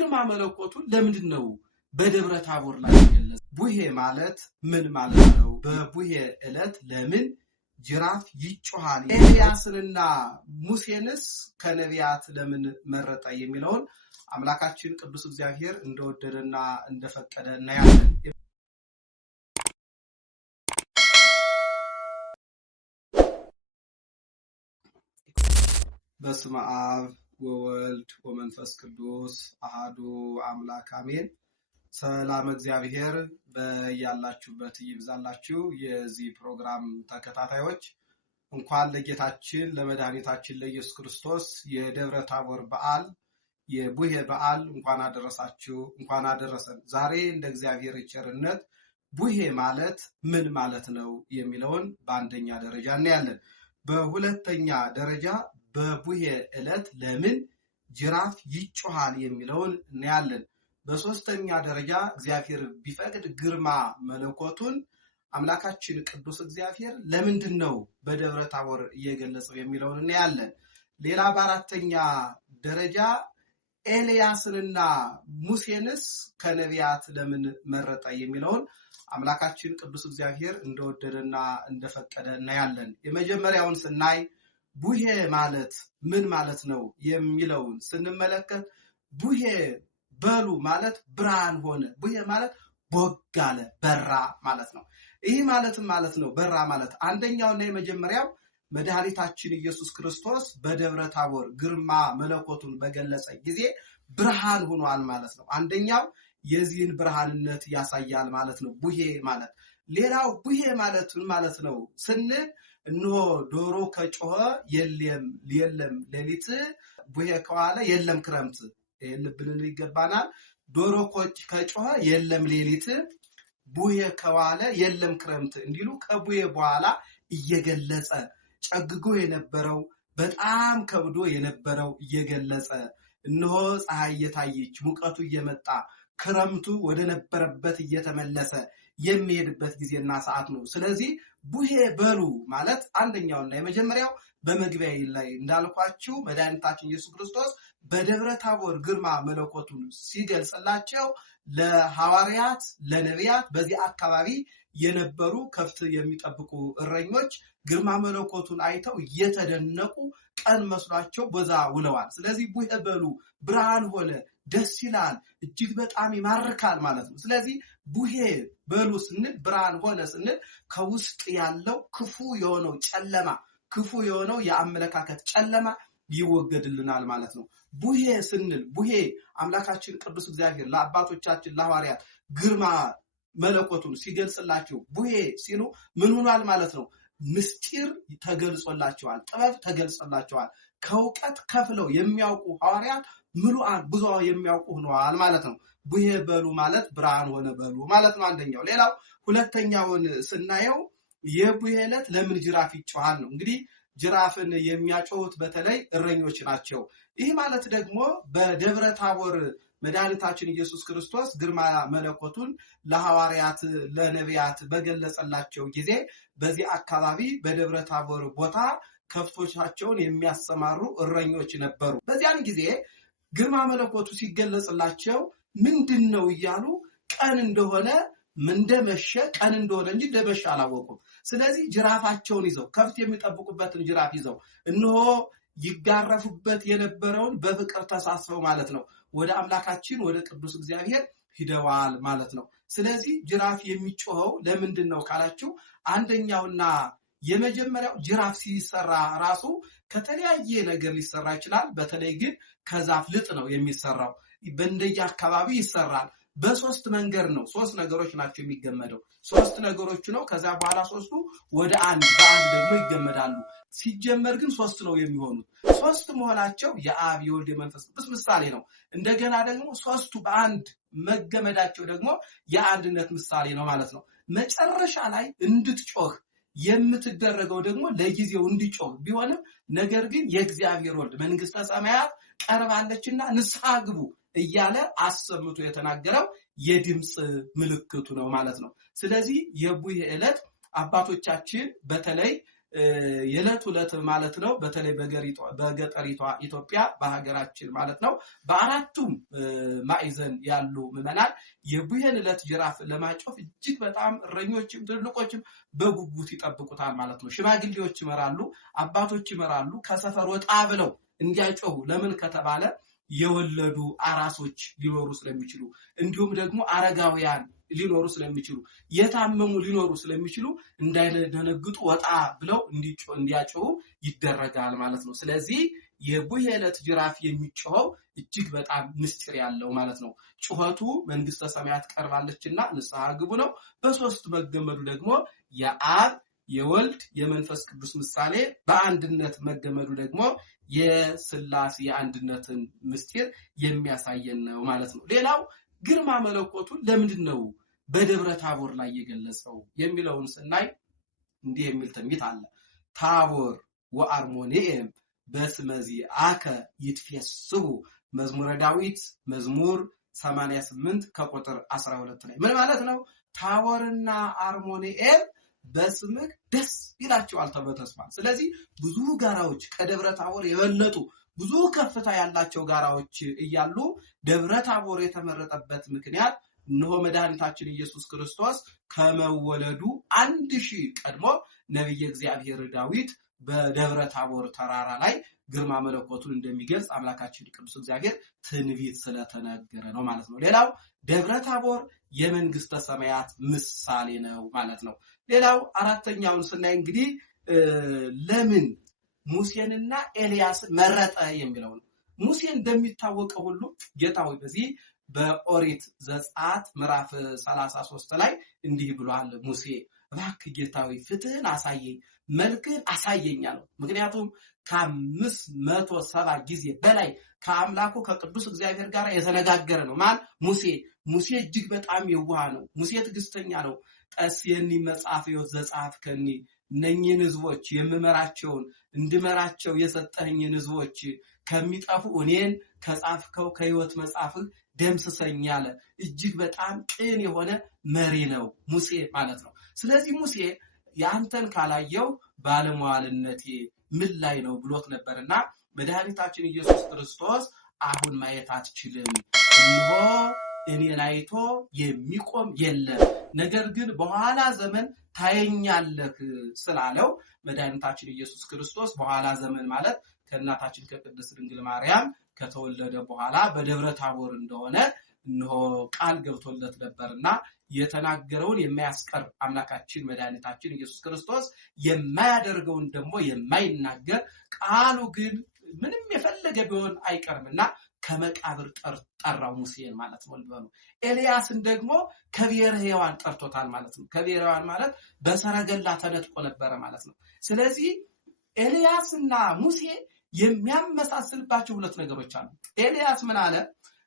ግርማ መለኮቱን ለምንድነው በደብረ ታቦር ላይ ገለጸ? ቡሄ ማለት ምን ማለት ነው? በቡሄ ዕለት ለምን ጅራፍ ይጮሃል? ኤልያስንና ሙሴንስ ከነቢያት ለምን መረጠ የሚለውን አምላካችን ቅዱስ እግዚአብሔር እንደወደደና እንደፈቀደ እናያለን። በስመ አብ ወወልድ ወመንፈስ ቅዱስ አሐዱ አምላክ አሜን። ሰላም እግዚአብሔር በያላችሁበት ይብዛላችሁ። የዚህ ፕሮግራም ተከታታዮች እንኳን ለጌታችን ለመድኃኒታችን ለኢየሱስ ክርስቶስ የደብረ ታቦር በዓል የቡሄ በዓል እንኳን አደረሳችሁ፣ እንኳን አደረሰን። ዛሬ እንደ እግዚአብሔር ቸርነት ቡሄ ማለት ምን ማለት ነው የሚለውን በአንደኛ ደረጃ እናያለን። በሁለተኛ ደረጃ በቡሄ ዕለት ለምን ጅራፍ ይጮሃል የሚለውን እናያለን። በሶስተኛ ደረጃ እግዚአብሔር ቢፈቅድ ግርማ መለኮቱን አምላካችን ቅዱስ እግዚአብሔር ለምንድነው በደብረ ታቦር እየገለጸው የሚለውን እናያለን። ሌላ በአራተኛ ደረጃ ኤልያስንና ሙሴንስ ከነቢያት ለምን መረጠ የሚለውን አምላካችን ቅዱስ እግዚአብሔር እንደወደደና እንደፈቀደ እናያለን። የመጀመሪያውን ስናይ ቡሄ ማለት ምን ማለት ነው የሚለውን ስንመለከት ቡሄ በሉ ማለት ብርሃን ሆነ። ቡሄ ማለት ቦጋለ በራ ማለት ነው። ይህ ማለት ነው በራ ማለት አንደኛውና የመጀመሪያው መድኃኒታችን ኢየሱስ ክርስቶስ በደብረ ታቦር ግርማ መለኮቱን በገለጸ ጊዜ ብርሃን ሆኗል ማለት ነው። አንደኛው የዚህን ብርሃንነት ያሳያል ማለት ነው ቡሄ ማለት። ሌላው ቡሄ ማለት ነው ስንል እነሆ ዶሮ ከጮኸ የለም ሌሊት፣ ቡሄ ከዋለ የለም ክረምት። ልብልን ይገባናል። ዶሮ ከጮኸ የለም ሌሊት፣ ቡሄ ከዋለ የለም ክረምት እንዲሉ ከቡሄ በኋላ እየገለጸ ጨግጎ የነበረው በጣም ከብዶ የነበረው እየገለጸ እነሆ ፀሐይ እየታየች ሙቀቱ እየመጣ ክረምቱ ወደ ነበረበት እየተመለሰ የሚሄድበት ጊዜና ሰዓት ነው። ስለዚህ ቡሄ በሉ ማለት አንደኛውና የመጀመሪያው በመግቢያ ላይ እንዳልኳችሁ መድኃኒታችን ኢየሱስ ክርስቶስ በደብረ ታቦር ግርማ መለኮቱን ሲገልጽላቸው ለሐዋርያት ለነቢያት በዚህ አካባቢ የነበሩ ከብት የሚጠብቁ እረኞች ግርማ መለኮቱን አይተው እየተደነቁ ቀን መስሏቸው በዛ ውለዋል። ስለዚህ ቡሄ በሉ ብርሃን ሆነ፣ ደስ ይላል፣ እጅግ በጣም ይማርካል ማለት ነው። ስለዚህ ቡሄ በሉ ስንል ብርሃን ሆነ ስንል ከውስጥ ያለው ክፉ የሆነው ጨለማ፣ ክፉ የሆነው የአመለካከት ጨለማ ይወገድልናል ማለት ነው። ቡሄ ስንል ቡሄ አምላካችን ቅዱስ እግዚአብሔር ለአባቶቻችን ለሐዋርያት ግርማ መለኮቱን ሲገልጽላቸው ቡሄ ሲሉ ምን ሆኗል ማለት ነው? ምስጢር ተገልጾላቸዋል፣ ጥበብ ተገልጾላቸዋል። ከእውቀት ከፍለው የሚያውቁ ሐዋርያት ምሉዓን ብዙ የሚያውቁ ሆነዋል ማለት ነው። ቡሄ በሉ ማለት ብርሃን ሆነ በሉ ማለት ነው አንደኛው። ሌላው ሁለተኛውን ስናየው የቡሄ ዕለት ለምን ጅራፍ ይጮሃል ነው። እንግዲህ ጅራፍን የሚያጮሁት በተለይ እረኞች ናቸው። ይህ ማለት ደግሞ በደብረ ታቦር መድኃኒታችን ኢየሱስ ክርስቶስ ግርማ መለኮቱን ለሐዋርያት ለነቢያት በገለጸላቸው ጊዜ በዚህ አካባቢ በደብረ ታቦር ቦታ ከብቶቻቸውን የሚያሰማሩ እረኞች ነበሩ። በዚያን ጊዜ ግርማ መለኮቱ ሲገለጽላቸው ምንድነው እያሉ ቀን እንደሆነ እንደመሸ ቀን እንደሆነ እንጂ እንደመሸ አላወቁም። ስለዚህ ጅራፋቸውን ይዘው ከብት የሚጠብቁበትን ጅራፍ ይዘው እነሆ ይጋረፉበት የነበረውን በፍቅር ተሳስበው ማለት ነው ወደ አምላካችን ወደ ቅዱስ እግዚአብሔር ሂደዋል ማለት ነው። ስለዚህ ጅራፍ የሚጮኸው ለምንድነው ካላችሁ አንደኛውና የመጀመሪያው ጅራፍ ሲሰራ ራሱ ከተለያየ ነገር ሊሰራ ይችላል። በተለይ ግን ከዛፍ ልጥ ነው የሚሰራው። በእንደየ አካባቢ ይሰራል። በሶስት መንገድ ነው። ሶስት ነገሮች ናቸው የሚገመደው። ሶስት ነገሮች ነው። ከዛ በኋላ ሶስቱ ወደ አንድ በአንድ ደግሞ ይገመዳሉ። ሲጀመር ግን ሶስት ነው የሚሆኑት። ሶስት መሆናቸው የአብ የወልድ የመንፈስ ቅዱስ ምሳሌ ነው። እንደገና ደግሞ ሶስቱ በአንድ መገመዳቸው ደግሞ የአንድነት ምሳሌ ነው ማለት ነው። መጨረሻ ላይ እንድትጮህ የምትደረገው ደግሞ ለጊዜው እንዲጮህ ቢሆንም ነገር ግን የእግዚአብሔር ወልድ መንግስተ ሰማያት ቀርባለችና ንስሐ ግቡ እያለ አሰምቶ የተናገረው የድምጽ ምልክቱ ነው ማለት ነው። ስለዚህ የቡሄ ዕለት አባቶቻችን በተለይ የዕለት ዕለት ማለት ነው በተለይ በገጠሪቷ ኢትዮጵያ በሀገራችን ማለት ነው በአራቱም ማዕዘን ያሉ ምዕመናን የቡሄን ዕለት ጅራፍ ለማጮፍ እጅግ በጣም እረኞችም ትልቆችም በጉጉት ይጠብቁታል ማለት ነው። ሽማግሌዎች ይመራሉ፣ አባቶች ይመራሉ ከሰፈር ወጣ ብለው እንዲያጮሁ። ለምን ከተባለ የወለዱ አራሶች ሊኖሩ ስለሚችሉ እንዲሁም ደግሞ አረጋውያን ሊኖሩ ስለሚችሉ የታመሙ ሊኖሩ ስለሚችሉ እንዳይደነግጡ ወጣ ብለው እንዲያጮሁ ይደረጋል ማለት ነው። ስለዚህ የቡሄ ዕለት ጅራፍ የሚጮኸው እጅግ በጣም ምስጢር ያለው ማለት ነው። ጩኸቱ መንግስተ ሰማያት ቀርባለችና ንስሐ ግቡ ነው። በሶስት መገመዱ ደግሞ የአብ የወልድ የመንፈስ ቅዱስ ምሳሌ በአንድነት መገመዱ ደግሞ የሥላሴ የአንድነትን ምስጢር የሚያሳየን ነው ማለት ነው። ሌላው ግርማ መለኮቱ ለምንድን ነው በደብረ ታቦር ላይ የገለጸው የሚለውን ስናይ እንዲህ የሚል ትንቢት አለ። ታቦር ወአርሞንኤም በስመዚ አከ ይትፈስሑ መዝሙረ ዳዊት መዝሙር 88 ከቁጥር 12 ላይ ምን ማለት ነው? ታቦርና አርሞንኤም በስምህ ደስ ይላቸዋል ተብሎ ተጽፏል። ስለዚህ ብዙ ጋራዎች ከደብረ ታቦር የበለጡ ብዙ ከፍታ ያላቸው ጋራዎች እያሉ ደብረ ታቦር የተመረጠበት ምክንያት እነሆ መድኃኒታችን ኢየሱስ ክርስቶስ ከመወለዱ 1000 ቀድሞ ነቢየ እግዚአብሔር ዳዊት በደብረ ታቦር ተራራ ላይ ግርማ መለኮቱን እንደሚገልጽ አምላካችን ቅዱስ እግዚአብሔር ትንቢት ስለተነገረ ነው ማለት ነው። ሌላው ደብረ ታቦር የመንግስተ ሰማያት ምሳሌ ነው ማለት ነው። ሌላው አራተኛውን ስናይ እንግዲህ ለምን ሙሴንና ኤልያስን መረጠ የሚለው ነው። ሙሴ እንደሚታወቀው ሁሉ ጌታ ሆይ በዚህ በኦሪት ዘጸአት ምዕራፍ 33 ላይ እንዲህ ብሏል። ሙሴ እባክህ ጌታ ሆይ ፍትህን አሳየኝ መልክህን አሳየኝ አለው። ምክንያቱም ከ570 ጊዜ በላይ ከአምላኩ ከቅዱስ እግዚአብሔር ጋር የተነጋገረ ነው። ሙሴ እጅግ በጣም የዋህ ነው። ሙሴ ትዕግስተኛ ነው። ቀስየኒ መጽሐፍ ሕይወት ዘጻፍከኒ እነኝህን ህዝቦች የምመራቸውን እንድመራቸው የሰጠኸኝን ህዝቦች ከሚጠፉ እኔን ከጻፍከው ከሕይወት መጽሐፍህ ደምስሰኝ አለ። እጅግ በጣም ቅን የሆነ መሪ ነው ሙሴ ማለት ነው። ስለዚህ ሙሴ ያንተን ካላየው ባለሟልነቴ ምን ላይ ነው ብሎት ነበርና መድኃኒታችን ኢየሱስ ክርስቶስ አሁን ማየት አትችልም፣ እነሆ እኔን አይቶ የሚቆም የለም፣ ነገር ግን በኋላ ዘመን ታየኛለህ ስላለው መድኃኒታችን ኢየሱስ ክርስቶስ በኋላ ዘመን ማለት ከእናታችን ከቅድስት ድንግል ማርያም ከተወለደ በኋላ በደብረ ታቦር እንደሆነ እነሆ ቃል ገብቶለት ነበርና የተናገረውን የማያስቀር አምላካችን መድኃኒታችን ኢየሱስ ክርስቶስ የማያደርገውን ደግሞ የማይናገር ቃሉ ግን ምንም የፈለገ ቢሆን አይቀርምና ከመቃብር ጠራው ሙሴን ማለት ነው። ኤልያስን ደግሞ ከብሔረ ሕያዋን ጠርቶታል ማለት ነው። ከብሔረ ሕያዋን ማለት በሰረገላ ተነጥቆ ነበረ ማለት ነው። ስለዚህ ኤልያስና ሙሴ የሚያመሳስልባቸው ሁለት ነገሮች አሉ። ኤልያስ ምን አለ?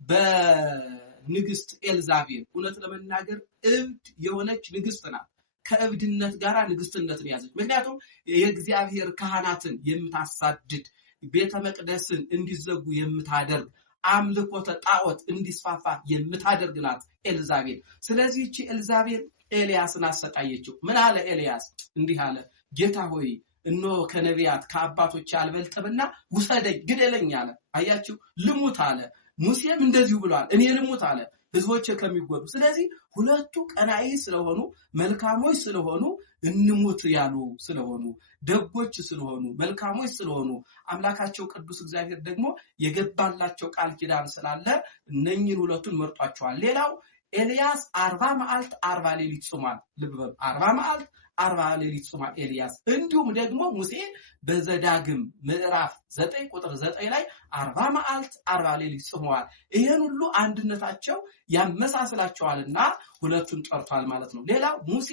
በንግስት ኤልዛቤል እውነት ለመናገር እብድ የሆነች ንግስት ናት። ከእብድነት ጋር ንግስትነትን ያዘች። ምክንያቱም የእግዚአብሔር ካህናትን የምታሳድድ ቤተ መቅደስን እንዲዘጉ የምታደርግ አምልኮተ ጣዖት እንዲስፋፋ የምታደርግ ናት ኤልዛቤል። ስለዚህ እቺ ኤልዛቤል ኤልያስን አሰቃየችው። ምን አለ ኤልያስ? እንዲህ አለ፣ ጌታ ሆይ እነሆ ከነቢያት ከአባቶች አልበልጥምና ውሰደኝ ግደለኝ አለ። አያችሁ፣ ልሙት አለ። ሙሴም እንደዚሁ ብሏል፣ እኔ ልሙት አለ ህዝቦች ከሚጎዱ። ስለዚህ ሁለቱ ቀናኢ ስለሆኑ መልካሞች ስለሆኑ እንሙት ያሉ ስለሆኑ ደጎች ስለሆኑ መልካሞች ስለሆኑ አምላካቸው ቅዱስ እግዚአብሔር ደግሞ የገባላቸው ቃል ኪዳን ስላለ እነኚህን ሁለቱን መርጧቸዋል። ሌላው ኤልያስ 40 መዓልት 40 ሌሊት ጾሟል። ልብ በሉ 40 መዓልት 40 ሌሊት ጾሟል ኤልያስ። እንዲሁም ደግሞ ሙሴ በዘዳግም ምዕራፍ 9 ቁጥር 9 ላይ 40 መዓልት 40 ሌሊት ጾመዋል። ይሄን ሁሉ አንድነታቸው ያመሳስላቸዋልና ሁለቱን ጠርቷል ማለት ነው። ሌላው ሙሴ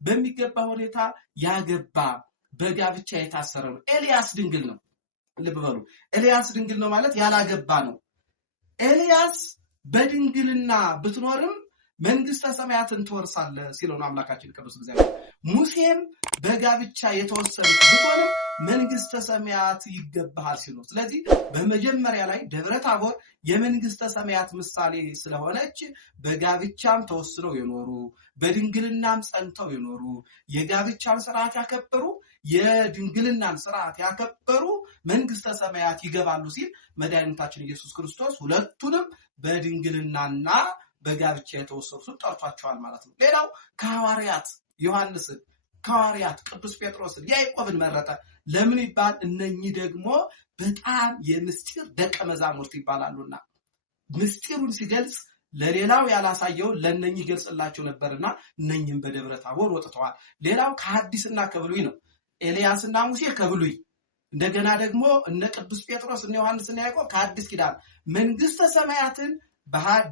በሚገባ ሁኔታ ያገባ በጋብቻ የታሰረ ነው። ኤልያስ ድንግል ነው። ልብ በሉ ኤልያስ ድንግል ነው ማለት ያላገባ ነው። ኤልያስ በድንግልና ብትኖርም መንግስተ ሰማያትን ትወርሳለህ ሲለው ነው አምላካችን ቅዱስ እግዚአብሔር። ሙሴም በጋብቻ የተወሰኑት ብትሆንም መንግስተ ሰማያት ይገባሃል ሲሉ። ስለዚህ በመጀመሪያ ላይ ደብረ ታቦር የመንግስተ ሰማያት ምሳሌ ስለሆነች በጋብቻም ተወስነው የኖሩ በድንግልናም ጸንተው የኖሩ የጋብቻን ስርዓት ያከበሩ የድንግልናን ስርዓት ያከበሩ መንግስተ ሰማያት ይገባሉ ሲል መድኃኒታችን ኢየሱስ ክርስቶስ ሁለቱንም በድንግልናና በጋብቻ የተወሰኑትን ጠርቷቸዋል ማለት ነው። ሌላው ከሐዋርያት ዮሐንስን፣ ከሐዋርያት ቅዱስ ጴጥሮስን፣ ያዕቆብን መረጠ። ለምን ይባል? እነኚህ ደግሞ በጣም የምስጢር ደቀ መዛሙርት ይባላሉና ምስጢሩን ሲገልጽ ለሌላው ያላሳየውን ለነኚህ ገልጽላቸው ነበርና እነኚህም በደብረ ታቦር ወጥተዋል። ሌላው ከሐዲስና ከብሉይ ነው። ኤልያስና ሙሴ ከብሉይ፣ እንደገና ደግሞ እነ ቅዱስ ጴጥሮስ እነ ዮሐንስና ያዕቆብ ከሐዲስ ኪዳን መንግስተ ሰማያትን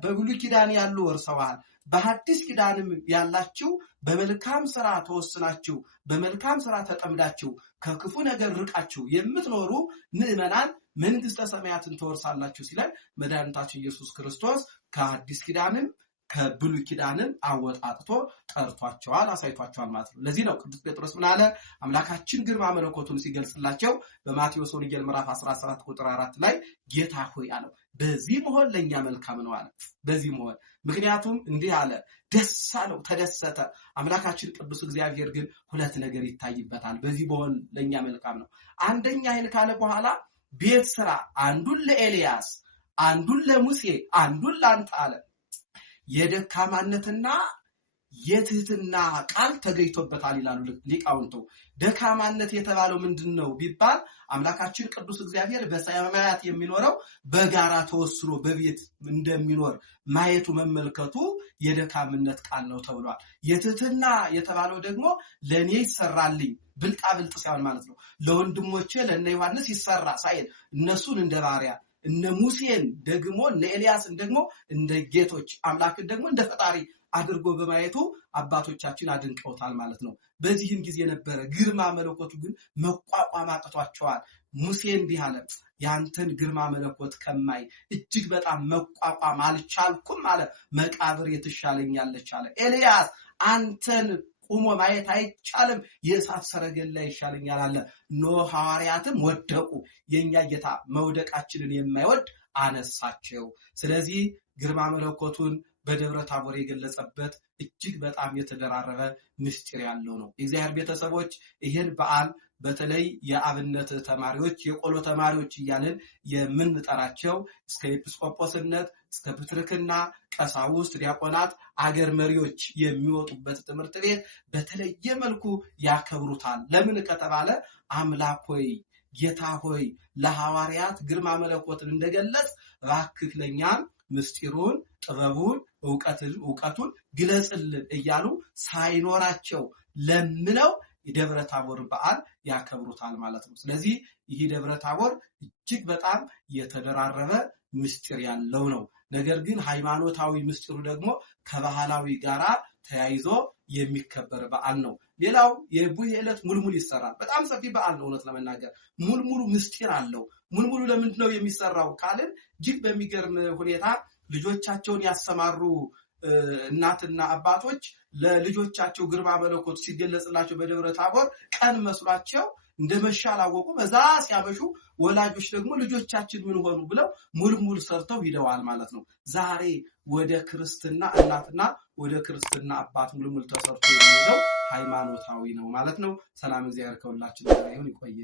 በብሉይ ኪዳን ያሉ ወርሰዋል። በሐዲስ ኪዳንም ያላችሁ በመልካም ሥራ ተወስናችሁ በመልካም ሥራ ተጠምዳችሁ ከክፉ ነገር ርቃችሁ የምትኖሩ ምዕመናን መንግስተ ሰማያትን ተወርሳላችሁ ሲለን መድኃኒታችን ኢየሱስ ክርስቶስ ከሐዲስ ኪዳንም ከብሉይ ኪዳንም አወጣጥቶ ጠርቷቸዋል፣ አሳይቷቸዋል ማለት ነው። ለዚህ ነው ቅዱስ ጴጥሮስ ምን አለ? አምላካችን ግርማ መለኮቱን ሲገልጽላቸው በማቴዎስ ወንጌል ምዕራፍ 14 ቁጥር 4 ላይ ጌታ ሆይ አለው፣ በዚህ መሆን ለኛ መልካም ነው አለ። በዚህ መሆን ምክንያቱም እንዲህ አለ፣ ደስ አለው፣ ተደሰተ። አምላካችን ቅዱስ እግዚአብሔር ግን ሁለት ነገር ይታይበታል። በዚህ መሆን ለኛ መልካም ነው። አንደኛ ይህን ካለ በኋላ ቤት ስራ፣ አንዱን ለኤልያስ፣ አንዱን ለሙሴ፣ አንዱን ለአንተ አለ። የደካማነትና የትህትና ቃል ተገኝቶበታል ይላሉ ሊቃውንቱ። ደካማነት የተባለው ምንድነው ቢባል አምላካችን ቅዱስ እግዚአብሔር በሰማያት የሚኖረው በጋራ ተወስኖ በቤት እንደሚኖር ማየቱ መመልከቱ የደካምነት ቃል ነው ተብሏል። የትህትና የተባለው ደግሞ ለኔ ይሰራልኝ ብልጣ ብልጥ ሳይሆን ማለት ነው። ለወንድሞቼ ለነ ዮሐንስ ይሰራ ሳይል እነሱን እንደ ባሪያ እነ ሙሴን ደግሞ እነ ኤልያስን ደግሞ እንደ ጌቶች አምላክን ደግሞ እንደ ፈጣሪ አድርጎ በማየቱ አባቶቻችን አድንቀውታል ማለት ነው። በዚህም ጊዜ ነበረ ግርማ መለኮቱ ግን መቋቋም አቅቷቸዋል። ሙሴ እንዲህ አለ፣ ያንተን ግርማ መለኮት ከማይ እጅግ በጣም መቋቋም አልቻልኩም አለ። መቃብር የትሻለኛለች አለ። ኤልያስ አንተን ቁሞ ማየት አይቻልም፣ የእሳት ሰረገላ ይሻለኛል አለ። ኖህ ሐዋርያትም ወደቁ፣ የኛ ጌታ መውደቃችንን የማይወድ አነሳቸው። ስለዚህ ግርማ መለኮቱን በደብረ ታቦር የገለጸበት እጅግ በጣም የተደራረበ ምስጢር ያለው ነው። የእግዚአብሔር ቤተሰቦች ይህን በዓል በተለይ የአብነት ተማሪዎች የቆሎ ተማሪዎች እያልን የምንጠራቸው እስከ ኤጲስቆጶስነት እስከ ፕትርክና ቀሳውስት፣ ዲያቆናት፣ አገር መሪዎች የሚወጡበት ትምህርት ቤት በተለየ መልኩ ያከብሩታል። ለምን ከተባለ አምላክ ሆይ ጌታ ሆይ ለሐዋርያት ግርማ መለኮትን እንደገለጽ እባክህ ለኛም ምስጢሩን ጥበቡን ዕውቀቱን ግለጽልን እያሉ ሳይኖራቸው ለምነው የደብረ ታቦር በዓል ያከብሩታል ማለት ነው። ስለዚህ ይህ ደብረ ታቦር እጅግ በጣም የተደራረበ ምስጢር ያለው ነው። ነገር ግን ሃይማኖታዊ ምስጢሩ ደግሞ ከባህላዊ ጋራ ተያይዞ የሚከበር በዓል ነው። ሌላው የቡሄ ዕለት ሙልሙል ይሰራል። በጣም ሰፊ በዓል ነው። እውነት ለመናገር ሙልሙሉ ምስጢር አለው። ሙልሙሉ ለምንድን ነው የሚሰራው ካልን እጅግ በሚገርም ሁኔታ ልጆቻቸውን ያሰማሩ እናትና አባቶች ለልጆቻቸው ግርማ መለኮት ሲገለጽላቸው በደብረ ታቦር ቀን መስሏቸው እንደመሻ አላወቁ። በዛ ሲያበሹ ወላጆች ደግሞ ልጆቻችን ምን ሆኑ ብለው ሙልሙል ሰርተው ሂደዋል ማለት ነው። ዛሬ ወደ ክርስትና እናትና ወደ ክርስትና አባት ሙልሙል ተሰርቶ የሚለው ሃይማኖታዊ ነው ማለት ነው። ሰላም እግዚአብሔር ከሁላችን ጋር ይሁን። ይቆየ